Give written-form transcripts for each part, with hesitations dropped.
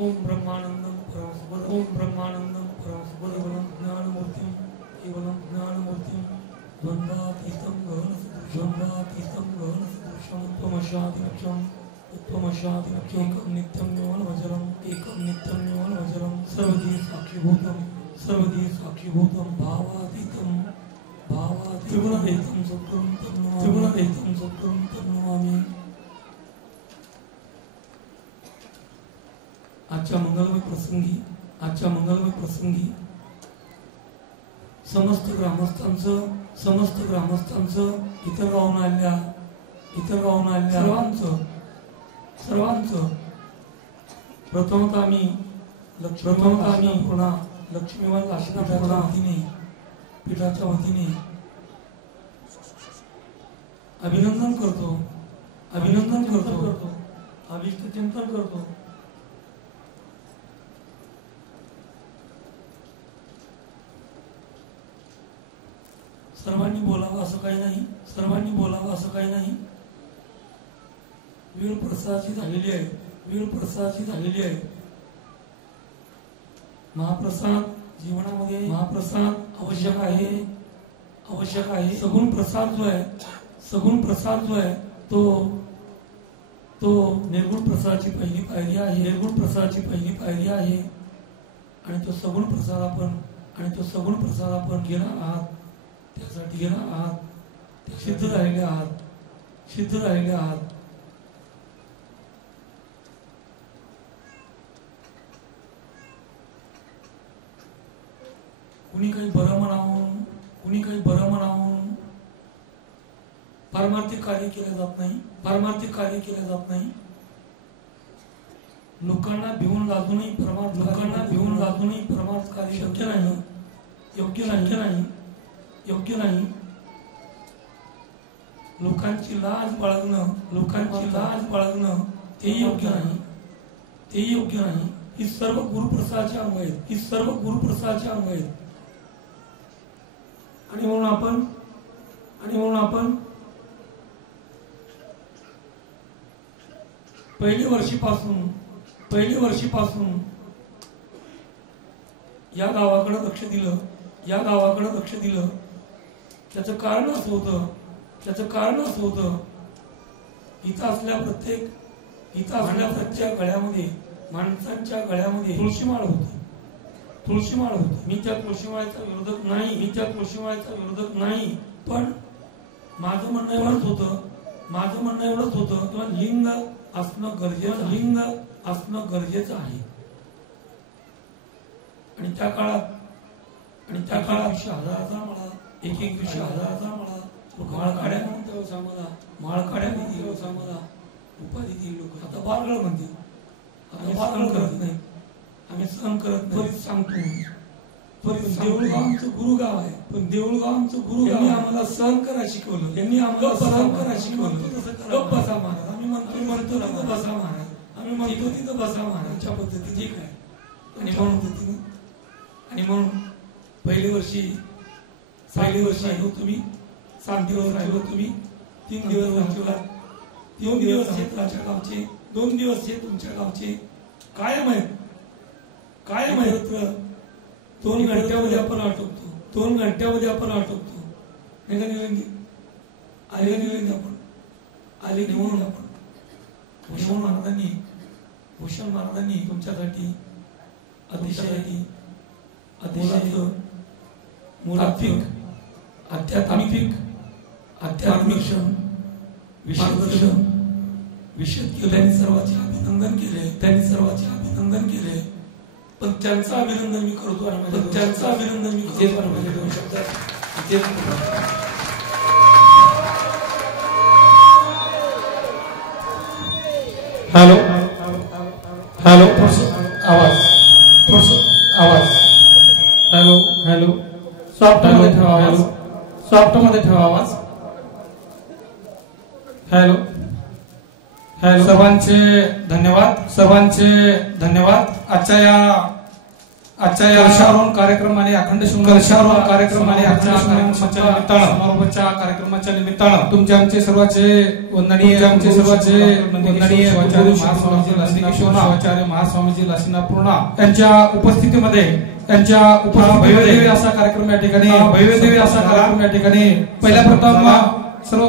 ओम ब्रह्मानंदम परमसुबोधम ओम ब्रह्मानंदम परमसुबोधम ज्ञानमूर्तिम केवलम ज्ञानमूर्तिम द्वंद्वातीतं गहनसदृशं त्वमशादिमुख्यं एकं नित्यं निर्मलमचलं सर्वधी साक्षीभूतं भावातीतं त्रिगुणरहितं सद्गुरुं तन्नमामि। आजच्या मंगलमय प्रसंगी समस्त ग्रामस्थांचं इतर गावून आलेल्या सर्वांचं प्रथमतः आम्ही पुन्हा लक्ष्मीवान पीठाच्या वतीने अभिनंदन करतो अभिष्ट चिंतन करतो। सर्वांनी बोलावं असं काही नाही। वेळ प्रसादाची झालेली आहे। महाप्रसाद जीवनामध्ये आवश्यक आहे। सगुण प्रसाद जो आहे तो निर्गुण प्रसादाची पहिली पायरी आहे। आणि तो सगुण प्रसाद आपण घेणार आहात, त्यासाठी सिद्ध झालेले आहात। कुणी काही बरं म्हणावून पारमार्थिक कार्य केले जात नाही। लोकांना भिवून लाजूनही परमार्थ कार्य योग्य नाही। लोकांची लाज बाळगणं ते योग्य नाही। ही सर्व गुरुप्रसादाची अंग आहेत। आणि म्हणून आपण पहिल्या वर्षीपासून या गावाकडे लक्ष दिलं। त्याचं कारण असं होतं इथं असल्या प्रत्येक गळ्यामध्ये, माणसांच्या गळ्यामध्ये तुळशीमाळ होती। मी त्या तुळशीमाळेचा विरोधक नाही, पण माझं म्हणणं एवढंच होतं किंवा लिंग असणं गरजेचं आहे। आणि त्या काळात 1,000 माळा माळकाड्या म्हणून तेव्हा आम्हाला उपाधी दिली लोक। आता बारगळ म्हणते, आम्ही सहन करत नाही। त्वरित सांगतो, देऊळगाव आमचं गुरुगाव आहे, पण देऊळगाव आमचं गुरुगाव आम्हाला सहन करा शिकवलं। गप्प बसा महाराज, आम्ही म्हणतो तिथं बसा महाराज, आमच्या पद्धती ठीक आहे। आणि म्हणून पहिल्या वर्षी राहिलो तुम्ही, 7 दिवस राहिलो तुम्ही, 3 दिवस राहिला, 2 दिवस हे तुमच्या गावचे, 2 दिवस हे तुमच्या गावचे कायम आहेत। 2 घंट्यामध्ये आपण आटोपतो। नाही का निलंगी? आले म्हणून आपण भूषण महाराजांनी तुमच्यासाठी अतिशय मूलात्मिक आध्यात्मिक मार्गदर्शन विशद केले। त्यांनी सर्वांचे अभिनंदन केले। पण त्यांचं अभिनंदन मी करतो आणि माझ्या 2 शब्दात हॅलो आवाज हॅलो सॉफ्ट मध्ये ठेवा आवाज। हॅलो सर्वांचे धन्यवाद। आजच्या आजच्या या कलशारोहण कार्यक्रमाने अखंड कलशारोहण कार्यक्रमाने आजच्या समारोपाच्या कार्यक्रमाच्या निमित्तानं तुमचे आमचे सर्वांचे वंदनीय शिवाचार्य महास्वामीजी लासिना पूर्णा यांच्या उपस्थितीमध्ये त्यांच्या भव्यदेवी असा कार्यक्रम या ठिकाणी पहिल्या प्रथम सर्व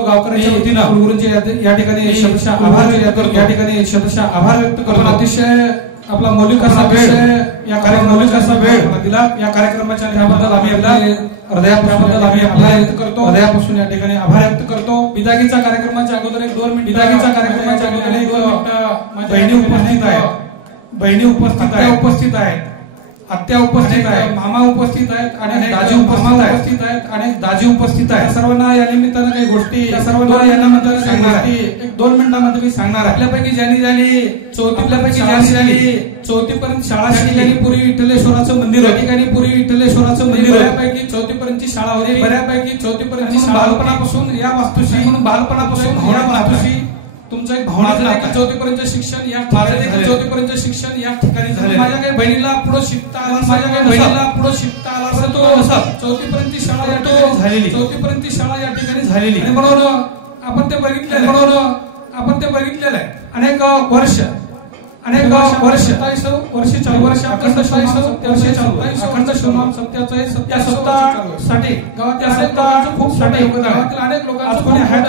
गावकऱ्यांच्या वतीनं गुरुजींचे या ठिकाणी शब्दशः आभार व्यक्त करतो अतिशय आपला मौलिक असा वेळ दिला या कार्यक्रमाच्या त्याबद्दल आम्ही हृदयापासून या ठिकाणी आभार व्यक्त करतो। विदागीचा कार्यक्रमाच्या अगोदर 2 मिनिट बहिणी उपस्थित आहेत आत्या उपस्थित आहेत मामा उपस्थित आहेत आणि दाजी उपस्थित आहेत सर्वांना या निमित्तानं काही गोष्टी एक 2 मिनिटांमध्ये मी सांगणार आपल्यापैकी ज्यांनी चौथी पर्यंत शाळा शिकली पुरी विठ्ठलेश्वराचं मंदिर होतं ठिकाणी पुरी विठ्ठलेश्वराचं मंदिर बऱ्यापैकी 4थी पर्यंतची शाळा होती बऱ्यापैकी 4थी पर्यंतची बालपणापासून या वास्तुशी म्हणून बालपणापासून तुमचं एक भावना झाला की 4थी पर्यंत शिक्षण या ठिकाणी 4थी पर्यंत शिक्षण या ठिकाणी झाले माझ्या काही बहिणीला पुढे शिकता आला तो 4थी पर्यंत शाळा या ठिकाणी झालेली 4थी पर्यंत शाळा या ठिकाणी झालेली आणि म्हणून आपण ते बघितलेलं आहे अनेक वर्ष अखंड शिवनाम सत्यासाठी गावातील खूप साठी गावातील अनेक लोकांचं कोणी आहेत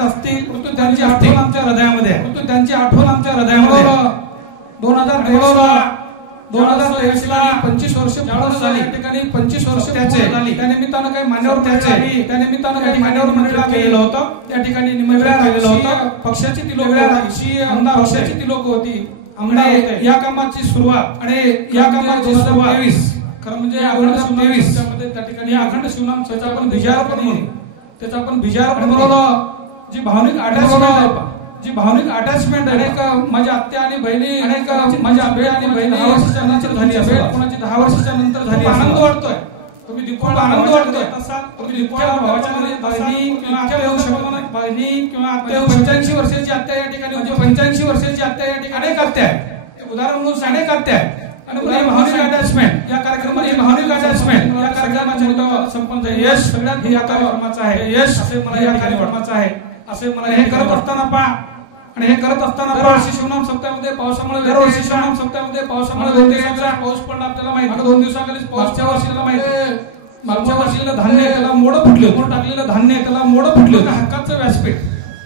असतील परंतु त्यांची आठवण आमच्या हृदयामध्ये 2023 ला 25 वर्ष झाली ठिकाणी 25 वर्ष झाली त्या निमित्तानं काही मान्यवर मंडळ केलेलं होतं त्या ठिकाणी केलेलं होतं पक्षाची ती लोक होती आमदार या कामाची सुरुवात आणि या कामाची सुरुवात 23 खरं म्हणजे त्या ठिकाणी अखंड शिवनाम त्याचा आपण बिजार म्हणून जी भावनिक अटॅचमेंट अनेक माझ्या आत्या आणि बहिणी कोणाची 10 वर्षाच्या नंतर झाली आनंद वाटतोय तुम्ही दीपावली तसा तुम्ही दीपावली भावाच्या बहिणी किंवा आत्या 85 वर्षाची आत्या या ठिकाणी म्हणजे 85 वर्षाची आत्या या ठिकाणी अनेक आत्या आहे उदाहरण म्हणून अनेक आत्या आहे आणि भावनिक अटॅचमेंट या कार्यक्रमाची या कार्यक्रमाचे संपन्न यश सगळ्यात या कार्यक्रमाचं आहे यश असे मला या कार्यक्रमाचं आहे असे मला हे करत असताना दरवर्षी शिवनाम सप्त्यामध्ये पावसामुळे 2 दिवसाचा पाऊस पडला आपल्याला माहिती 2 दिवसाखालीच मागच्या वर्षीला माहिती मागच्या वर्षीला धान्य त्याला मोड टाकलेलं धान्य त्याला मोड फुटलं हक्काचं व्यासपीठ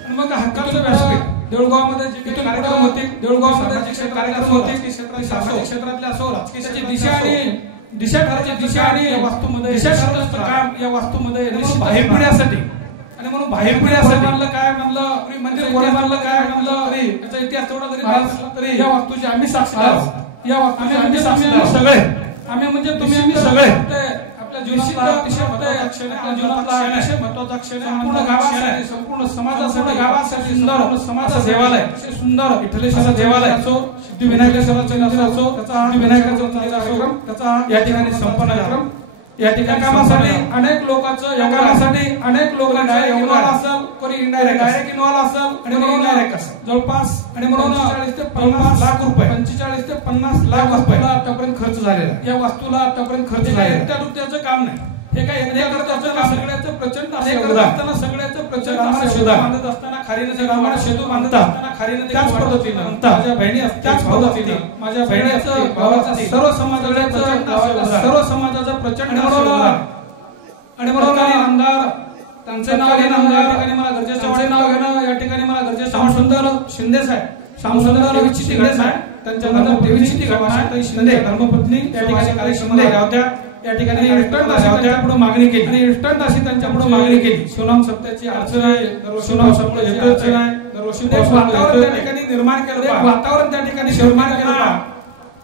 आणि मग हक्काचं व्यासपीठ देऊळगावमध्ये जे कार्यक्रम होते क्षेत्रातले असो राजकीय दिशा आणि वास्तूमध्ये बाहेर पिढ्यासाठी आणि म्हणून बाहेर पिढ्यासाठी म्हणलं मंदिर कोणी म्हणलं काय म्हणलं तरी त्याचा इतिहास थोडा जरी असला तरी या वास्तूचे आम्ही साक्षीदार या वास्तूचे आम्ही साक्षीदार सगळे आम्ही म्हणजे तुम्ही आम्ही सगळे आपल्या जीवनातला अतिशय महत्त्वाचा क्षण आहे संपूर्ण समाजासाठी गावासाठी सुंदर समाजाचं देवालय सुंदर विठ्ठलेश्वराचं देवालय असो सिद्धिविनायकेश्वराचं मंदिर असो त्याचा विनायकाचं मंदिर असो त्याचा या ठिकाणी संपन्न कार्यक्रम या ठिकाणी कामासाठी अनेक लोकांना इन्व्हॉल्व असेल कोणी डायरेक्ट इन्व्हॉल्व असेल आणि इनडायरेक्ट असेल जवळपास आणि म्हणून 45 ते 50 लाख रुपये 45 ते 50 लाख रुपये आतापर्यंत खर्च झालेला या वास्तूला आतापर्यंत खर्च झालेला त्या रुपयाचं काम नाही हे काय सगळ्याचं प्रचंड बांधत असताना खारीनं सेतू बांधत असताना खारीनं त्याच पद्धतीनं माझ्या बहिणी माझ्या बहिणी सर्व समाजाचं प्रचंड आणि म्हणून आमदार त्यांचे नाव घेणं या ठिकाणी मला गरजेचं नाव घेणं या ठिकाणी मला गरजेचं श्यामसुंदर शिंदे साहेब त्यांच्या नावात देवीची घटना शिंदे धर्मपत्नी त्या ठिकाणी शिंदे होत्या या ठिकाणी इन्स्टंट अशी त्यांच्यापुढे मागणी केली आणि इन्स्टंट अशी त्यांच्यापुढे मागणी केली शिवनाम सत्याची अडचण आहे शिवनाम सत्य अडचण आहे दरवर्षी वातावरण त्या ठिकाणी निर्माण केलं वातावरण त्या ठिकाणी निर्माण केलं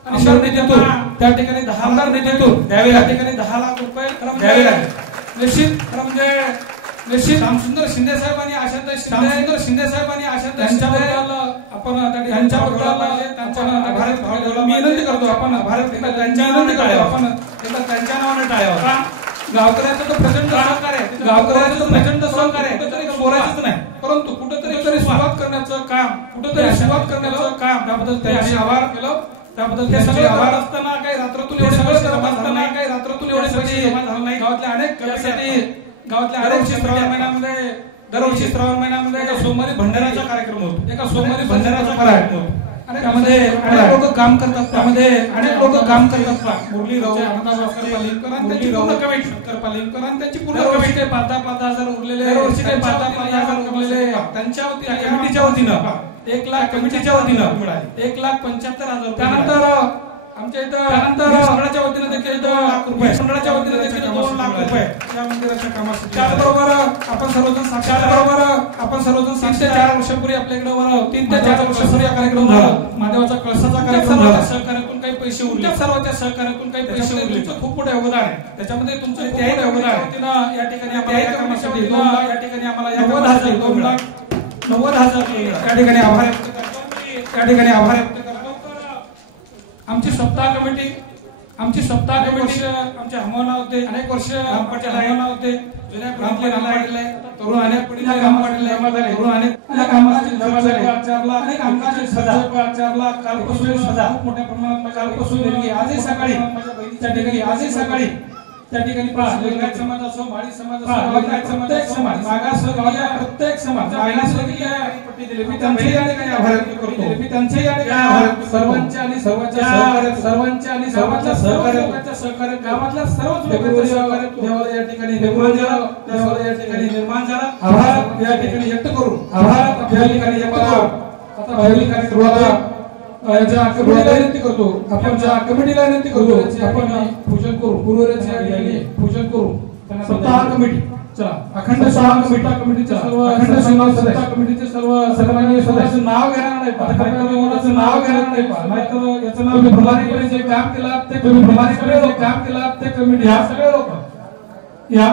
आणि शहर निधीतून त्या ठिकाणी 10,000 निधीतून द्यावे त्या ठिकाणी 10 लाख रुपये द्यावे लागले निश्चित श्यामसुंदर शिंदे साहेबांनी आशाताई त्यांच्याबद्दल आपण त्यांच्याबद्दल मी विनंती करतो आपण त्यांच्या नावाने टाळ्या गावकऱ्याचं तो प्रचंड सहकार्य कुठेतरी बोलायचंच नाही परंतु कुठेतरी सुरुवात करण्याचं काम तरी सुरुवात करण्याचं काम त्याबद्दल त्यांचे आभार केलं. त्याबद्दल हे सगळं आभार असताना काही रात्रातून एवढे सगळं करत असताना काही रात्रातून एवढे पैसे जमा झाले नाही. गावातल्या अनेक गावातल्या दरवर्षी श्रावण महिन्यामध्ये एका सोमवारी भंडाऱ्याचा कार्यक्रम होतो. त्यामध्ये अनेक लोक काम करतात. मुरली राव, अहमदाबाद पालिंकर आणि त्यांची पूर्ण कमिटी 5,000 उरलेले त्यांच्या कमिटीच्या वतीनं 1,75,000. त्यानंतर आमच्या इथं मंडळाच्या वतीनं देखील 2 लाख रुपये या मंदिराच्या कामासाठी. त्याचबरोबर आपण सर्वजण 3 ते 4 वर्षापूर्वी आपल्याकडे 3 ते 4 वर्षापूर्वी कार्यक्रम झाला. महादेवाचा कळसाचा कार्यक्रम झाला. सहकार्यातून काही पैसे उरले. सर्वांच्या सहकार्यातून काही पैसे उरले. तुमचं खूप मोठं योगदान आहे. त्याच्यामध्ये तुमचं त्याही योगदान आहे. या ठिकाणी आम्हाला 90,000 या ठिकाणी आभार व्यक्त करतो. आमची सप्ताह कमिटी आमच्या हमाला होते. अनेक वर्ष हमाला होते. जुन्या पिढीतले तरुण अनेक पिढीला काम पाडले. तरुण अनेक कामाची जमा झाली. अनेक आमची सजा कालपासून खूप मोठ्या प्रमाणात कालपासून देणगी. आजही सकाळी त्या ठिकाणी लिंगायत समाज असो, माळी समाज असो, प्रत्येक समाज मागासवर्गीय प्रत्येक समाज पट्टी दिली. मी त्यांचे या ठिकाणी आभार व्यक्त करतो. सर्वांच्या सहकार्य गावातल्या सर्वच लोकांच्या सहकार्य देवाला या ठिकाणी निर्माण झाला. आभार या ठिकाणी व्यक्त करू. आता भावी कार्यक्रमाला ज्या कमिटीला विनंती करतो आपण पूजन करू. पूजन करू. सप्ताह कमिटी चला अखंड सप्ताह कमिटीचे सर्व सन्माननीय सदस्य नाव घेणार नाही. नाहीतर याचं नाव प्रमाणिकपणे जे काम केलं ते कमिटी ह्या सगळे लोक या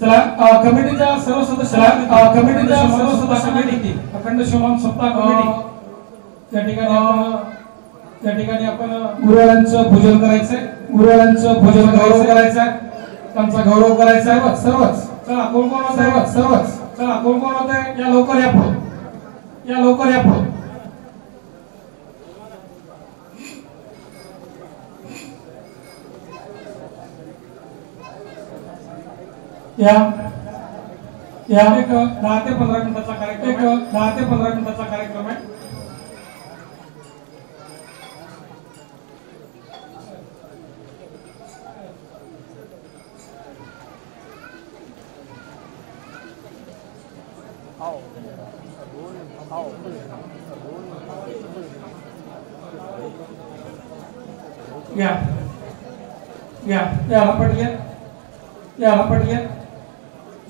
चला कमिटीच्या सर्व सदस्य अखंड शिवमान सप्ताह कमिटी त्या ठिकाणी आपण गुरुवारांचं पूजन करायचंय. गौरव करायचा. त्यांचा गौरव करायचा. सर्वच चला कोण होत आहे या लवकर या पुढे. या एक 10 ते 15 मिनिटाचा कार्यक्रम आहे. याला पटले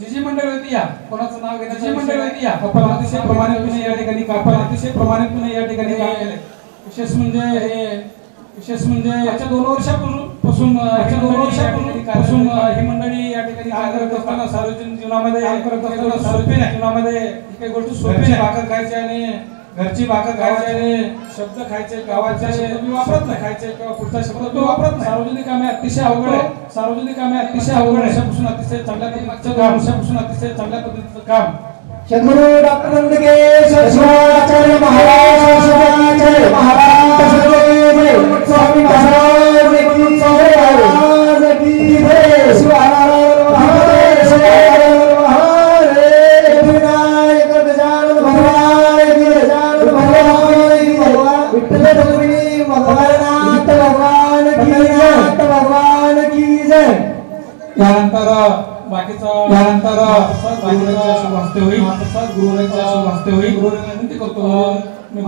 जी मंडळ होती या कोणाचं नाव घेण्याची मंडळ होती या आपण अतिशय प्रमाणितपणे या ठिकाणी विशेष म्हणजे याच्या 2 वर्षापासून ही मंडळी या ठिकाणी काम करत असताना सार्वजनिक जीवनामध्ये काही गोष्टी सोपी भाकर खायची आणि घरची भाकर खायची आणि शब्द खायचे गावाचे शब्द मी वापरत नाही. खायचे किंवा पुढचा शब्द मी वापरत नाही. सार्वजनिक कामे अतिशय अवघड आहे. वर्षापासून अतिशय चांगल्या पद्धतीचं काम सद्गुरु डॉक्टर नंदकेश्वर शिवाचार्य महाराज स्वामी महाराज की जय. शिवहर विनायक गजानन महाराज की विठ्ठल रुक्मिणी भगवान की जय. यानंतर गुरुवारांच्या शुभ हस्ते होईल. गुरुवारांना विनंती करतो मी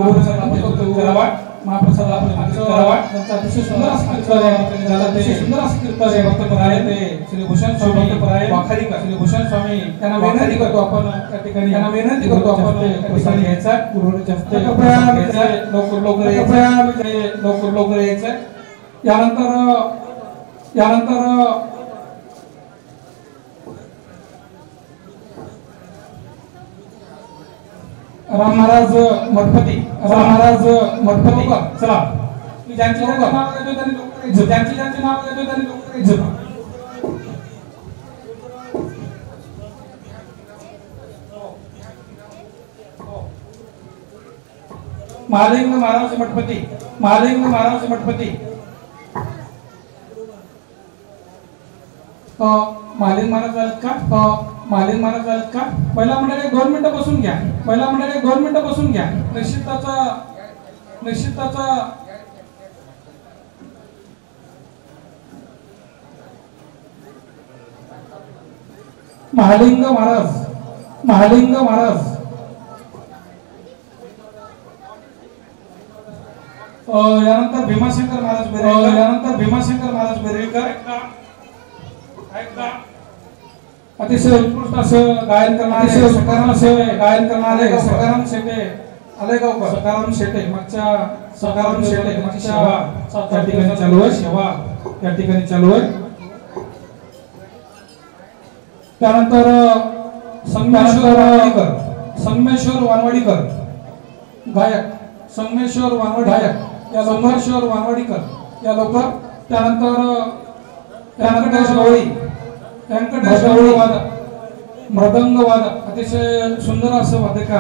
करावा महाप्रसाद आपण करावा. त्यांचा अतिशय सुंदर असं कीर्तन आहे. भक्त परायण ते श्री भूषण स्वामी वाखारीकर श्री भूषण स्वामी त्यांना विनंती करतो आपण त्या ठिकाणी घ्यायचा. गुरुवारच्या हस्ते लवकर यायचं. यानंतर राम महाराज मठपती चला ज्यांची नाव घेतो त्यांनी लवकर ज्यांची नाव घेतो त्यांनी लवकर महालिंग महाराज मठपती महालिंग महाराज महिला मंडळी 2 मिनिटं बसून घ्या निश्चिताचा महालिंग महाराज यानंतर भीमाशंकर महाराज बेरेलकर अतिशय उत्कृष्ट असं गायन करणारे सकाराम शेटे आलेगावकर सकाराम शेटे मागच्या त्या ठिकाणी चालू आहे त्यानंतर संगमेश्वर वानवाडीकर गायक या लवकर त्यानंतर व्यंकटेश गवळी मृदंगवाद अतिशय सुंदर असं वादक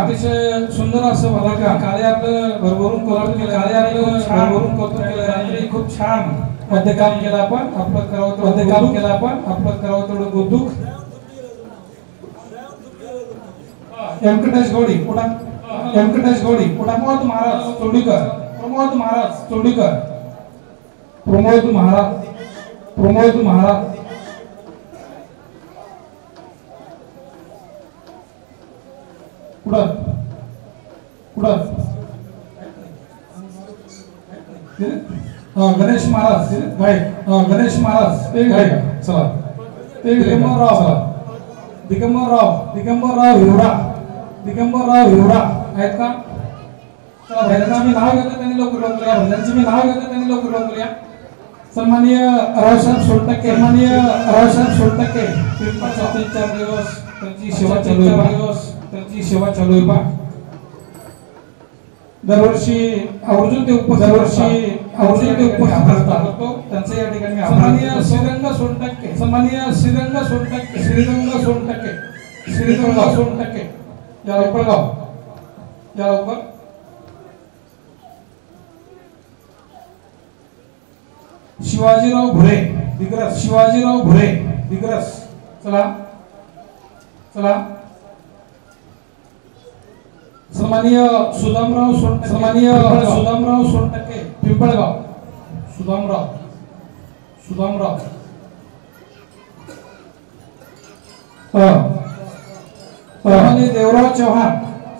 कार्य आपलं भरभरून कौतुक खूप छान वाद्यकाम केलं आपण आपलं करावं तेवढं कौतुक व्यंकटेश गवळी प्रमोद महाराज तोडीकर गणेश महाराज चला दिगंबरराव हिरोडा आहेत का चला भैरवांचं मी नाव घेतो त्यांनी लवकर या सन्माननीय रावसाहेब सोनटक्के पिंपळचा 3-4 दिवस त्यांची सेवा चालू आहे पा दरवर्षी आवर्जून ते उपस्थित असतात त्यांचे या ठिकाणी सन्माननीय श्रीरंग सोनटक्के या लवकर शिवाजीराव भुरे दिग्रस चला सन्माननीय सुदामराव सोनटक्के पिंपळगाव सुदामराव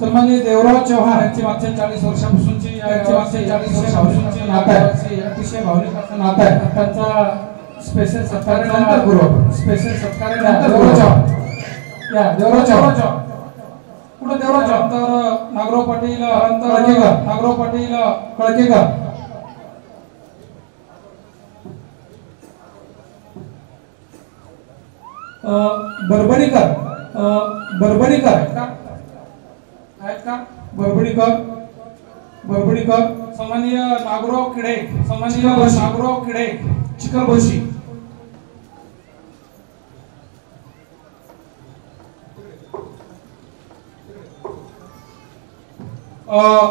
सन्माननीय देवराव चव्हाण यांची मागच्या 40 वर्षापासूनची अतिशय भावनिक असं नातं आहे त्यांचा स्पेशल सत्कार देवराव चव्हाण पुढे नंतर नागराव पाटील कळकेकर बरबडीकर आहेत का बरबडीकर सन्माननीय नागराव किडे चिकलभोशी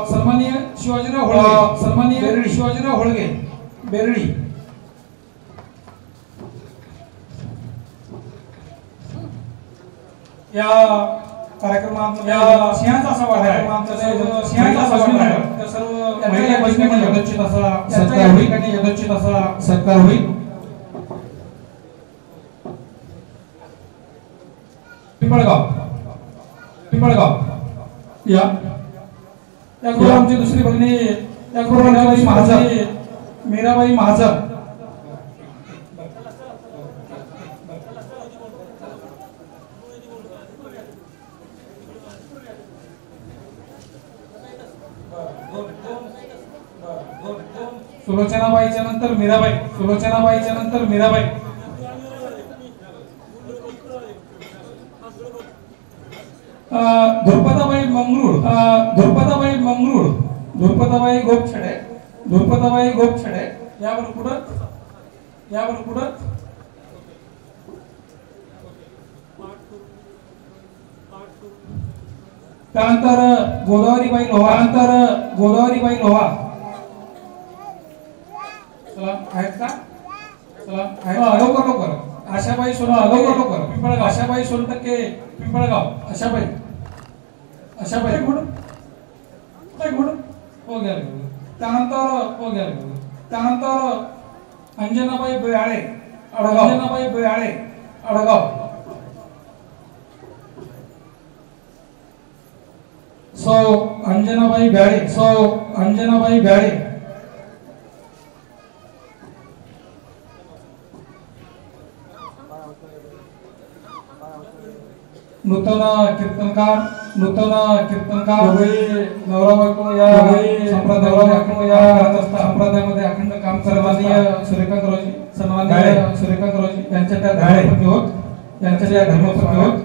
सन्माननीय शिवाजीराव होळगे बेरडी या कार्यक्रमात सिंहाचा असा वाटा आहे सर्व महिला भगिनींना यथोचित असा सत्कार होईल पिंपळगाव या त्याचबरोबर आमची दुसरी भगिनी मीराबाई महाजन सुलोचनाबाईच्या नंतर मीराबाई धुरपताबाई गोपछडे यावर कुठं त्यानंतर गोदावरीबाई लोहा चला आहेत का चला लवकर आशाबाई सोनटक्के पिंपळगाव आशाबाई हो गेलं त्यानंतर अंजनाबाई बेहाळे अडगाव सौ अंजनाबाई ब्याळे नूतन कीर्तनकार नवरा बायको या संप्रदायामध्ये अखंड काम सन्माननीय सूर्यकांत रोजी यांच्या त्या धर्मपत्नी होत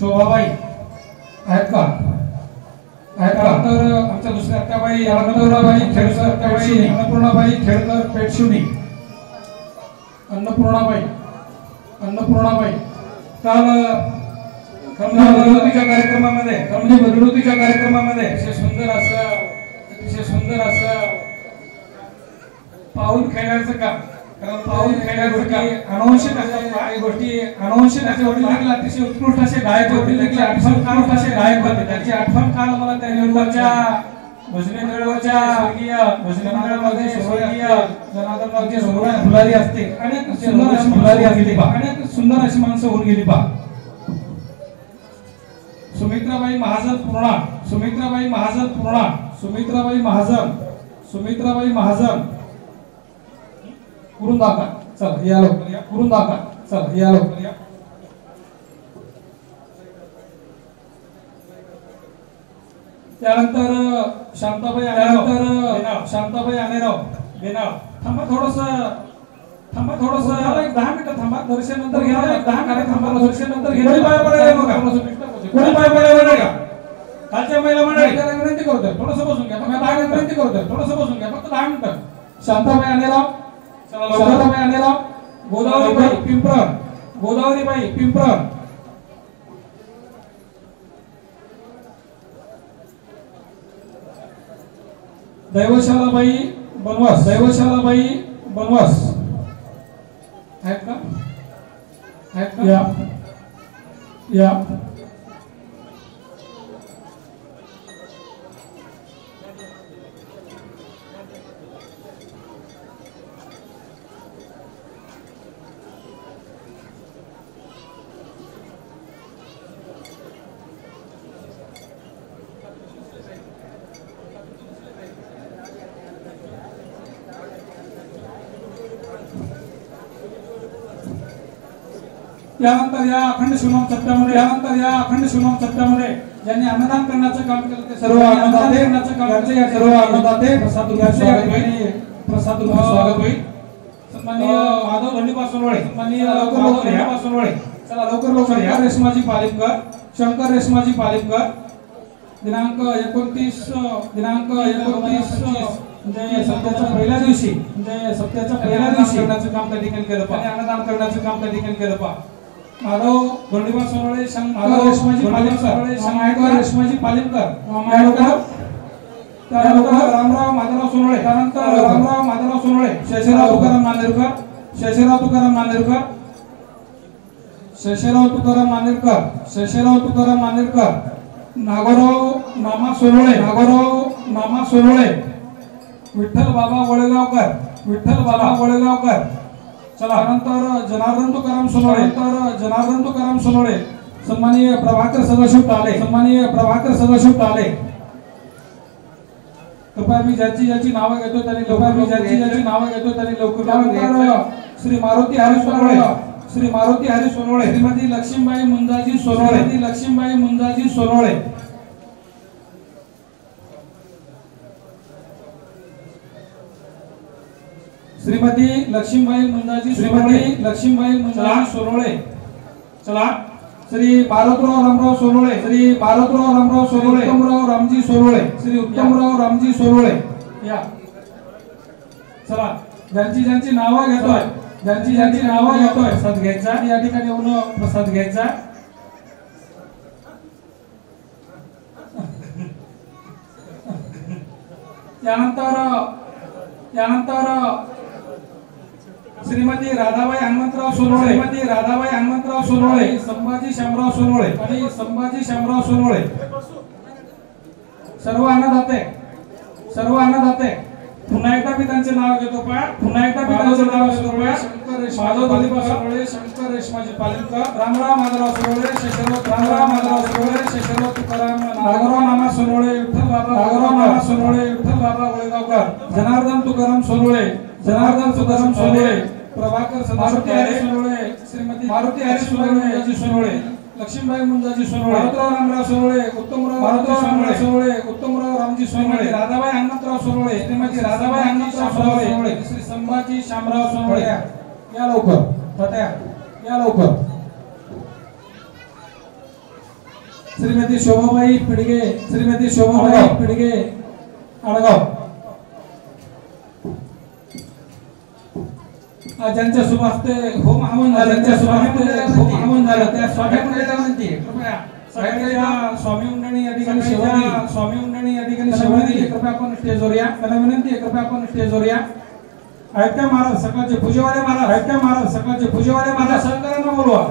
शोभाबाई आहेत का तर आमच्या दुसऱ्या अक्काबाई अन्नपूर्णाबाई खेडकर पेटशिवनी अन्नपूर्णाबाई काल मिरवणुकीच्या कार्यक्रमामध्ये अतिशय सुंदर असं पाऊल खेळण्याचं काम अनुवंशिक काही गोष्टी अनुवंशिक वडील देखील अतिशय उत्कृष्ट असे गायक होते त्याची आठवण काल मला त्या निवडच्या भजनीमंडळाच्या जनार्दनरावचे फुलारी असते अनेक सुंदर अशी माणसं होऊन गेली पहा सुमित्राबाई महाजन करून दाखवा चला या लवकर या त्यानंतर शांताबाई आनेराव बेनाळ थांबा थोडस 10 मिनिटं थांबा दर्शन नंतर घ्या 10 कार्यक्रम दर्शन नंतर घ्या कोणी पाय पडायला का कालच्या महिला मंडळी विनंती करतोय थोडस बसून घ्या फक्त 10 मिनिटं शांताबाई आनेराव गोदावरीबाई पिंपरण दैवशालाबाई बनवास आहेत का या यानंतर या अखंड शिवनाम सप्त्यामध्ये ज्यांनी अन्नदान करण्याचं काम केलं ते सर्व अन्नदाते प्रसाद स्वागत होईल सन्माननीय माधव धंडीपा सोनवळे चला लवकर या रेशमाजी पालिमकर शंकर रेशमाजी पालिमकर दिनांक 29 म्हणजे सप्त्याच्या पहिल्या दिवशी अन्नदान करण्याचं काम त्या ठिकाणी केलं पहा माधव धोंडीबा सोनवळे रेशमाजी पालिमकर रामराव माधवराव सोनवळे शेषराव तुकाराम नांदेडकर नागोराव नामा सोनवळे विठ्ठल बाबा वळेगावकर चला नंतर जनार्दन तुकाराम सोनवळे सन्माननीय प्रभाकर सदाशिव टाले कृपया मी ज्याची नावं घेतो त्यांनी लवकर श्री मारुती हरी सोनवळे श्रीमती लक्ष्मीबाई मुंजाजी सोनवळे श्रीमती लक्ष्मीबाई मुंजाजी सोनवळे चला श्री मारुतराव रामराव सोनोळे, श्री मारुतराव रामराव सोनोळे, उत्तमराव रामजी सोनोळे, श्री उत्तमराव रामजी सोनोळे या. चला ज्यांची नावं घेतोय, ज्यांची नावं घेतोय प्रसाद घ्यायचा, या ठिकाणी येऊन प्रसाद घ्यायचा. यानंतर श्रीमती राधाबाई हनुमंतराव सोनोळे, श्रीमती राधाबाई हनुमंतराव सोनोळे, संभाजी शामराव सोनोळे आणि संभाजी शामराव सोनोळे सर्व अन्नदाते. पुन्हा एकदा मी त्यांचे नाव घेतो पहा, पुन्हा एकदा मी त्यांचे नाव घेतो पहा. माधव दलिपा सोनोळे, शंकर रेशमाजी पालनकर, रामराव माधवराव सोनोळे, रामराव माधवराव सोनोळे, शेषराव तुकाराम नागराव नामा सोनोळे, विठ्ठल बाबा गोळेगावकर, जनार्दन तुकाराम सोनोळे, प्रभाकर मारुती हरी सोनोळे, श्रीमती मारुती हरी सोनोळे, लक्ष्मीबाई मुंजाजी सोनोळे, मारुतराव रामराव सोनोळे, उत्तमराव रामजी सोनोळे, राधाबाई हनुमंतराव सोनोळे, श्रीमती राधाबाई हनुमंतराव सोनोळे, श्री संभाजी शामराव सोनोळे. या लवकर तात्या, या लवकर. श्रीमती शोभाबाई पिडगे, श्रीमती शोभाबाई पिडगे आडगाव. ज्यांच्या शुभ हस्ते होम हवन झालं, ज्यांच्या शुभ हस्ते होम हवन झालं त्या स्वामी मंडळीला विनंती आहे, कृपया सगळ्या स्वामी मंडळी या ठिकाणी सेवा दिली. कृपया आपण स्टेजवर या. त्यांना विनंती आहे, कृपया आपण स्टेजवर या. ऐका महाराज सकाळचे पूजेवाले महाराज, ऐका महाराज सकाळचे पूजेवाले महाराज, सहकार्यांना बोलवा,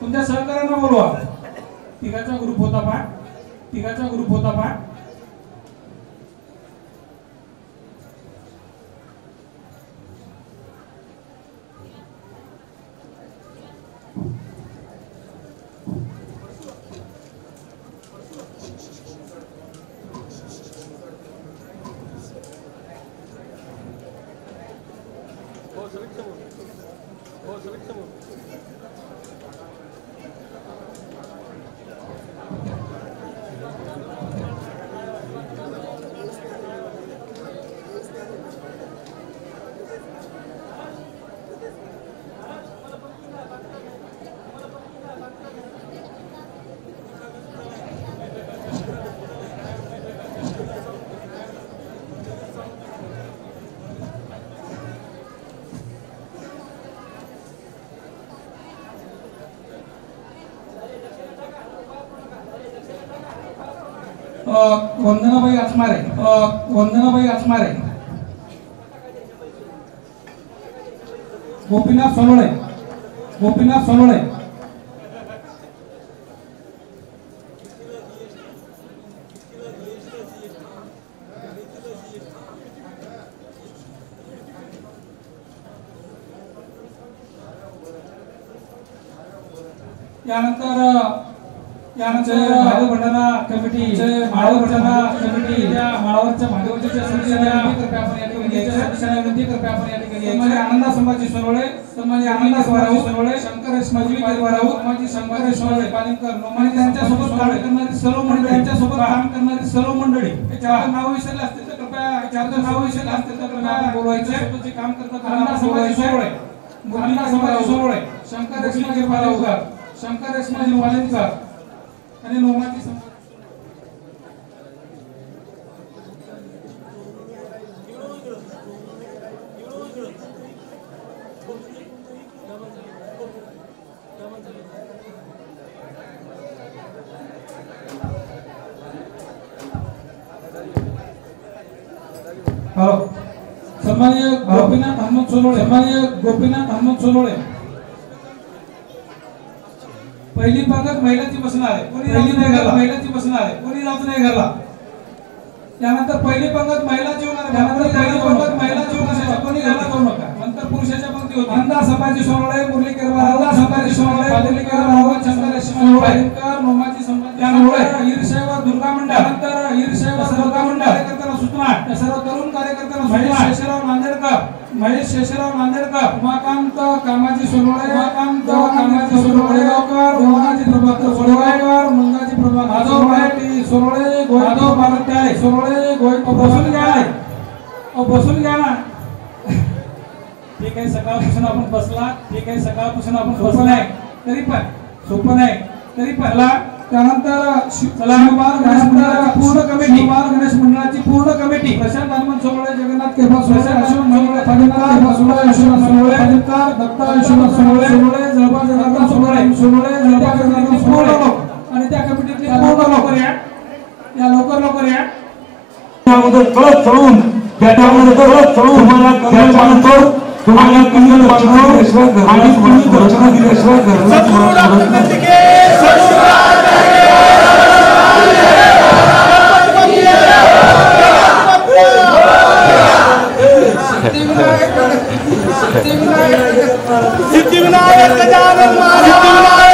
तुमच्या सहकार्यांना बोलवा. तिघाचा ग्रुप होता पहा, तिघाचा ग्रुप होता पहा. वंदनाबाई आचमारे, गोपीनाथ सोनोळे, यानंतर महादेव भंडारा कमिटी, त्या माळावरच्या महादेवच्या सदस्यांना आनंदा संभाजी सोनोळे, शंकर रेशमाजी पालनकर, त्यांच्यासोबत काम करणारी सर्व मंडळी नाव विसरले असतील तर कृपया बोलवायचे. काम करतात आनंदा संभाजी सोनोळे, शंकर रेशमाजी पालनकर आणि नोमाची सन्माननीय गोपीनाथ हनुमंत सोनोळे, पहिली पंगत महिलाची बसणार आहे, कोणी जाऊ नाही घरला. त्यानंतर पहिली पंगत महिलाची होणार आहे, कोणी घरला जाऊ नका. नंतर पुरुषाच्या पंक्ती होती. आनंदा संभाजी सोनोळे, मुरली केरवार, शंकर रेशमाजी, नोमाची संभाजी, ईरशैव दुर्गा मंडळ, कार्यकर्त्यांना सूचना, सर्व तरुण कार्यकर्त्यांना सूचना. महेश शेषराव नांदेडकर, उमाकांत कामाजी सोनोळे, मुंगाजी प्रभाकर माधव मराठी सोनोळे, बसून घ्या ना. ठीक आहे, सकाळपासून आपण बसला, ठीक आहे, सकाळपासून आपण बसलाय, तरी पण सोपं नाही. तरी पहिला त्यानंतर शिवबार गणेश मंडळाची पूर्ण कमिटी शिवबार गणेश मंडळाची पूर्ण कमिटी प्रशांत हनुमंत सोनवणे जगन्नाथ कृपा सोनवणे अश्वनाथ सोनवणे फलितकार सोनवणे अश्वनाथ सोनवणे फलितकार दत्ता अश्वनाथ सोनवणे सोनवणे जळपाल जनार्दन सोनवणे सोनवणे जळपाल जनार्दन सोनवणे आणि त्या कमिटीतले पूर्ण लोक या लवकर या कळत चढून बेटावर कळत चढून तुम्हाला कंगन वाजवून आणि तुम्ही दर्शना दिल्याशिवाय सिद्धिविनायक गजानन महाराज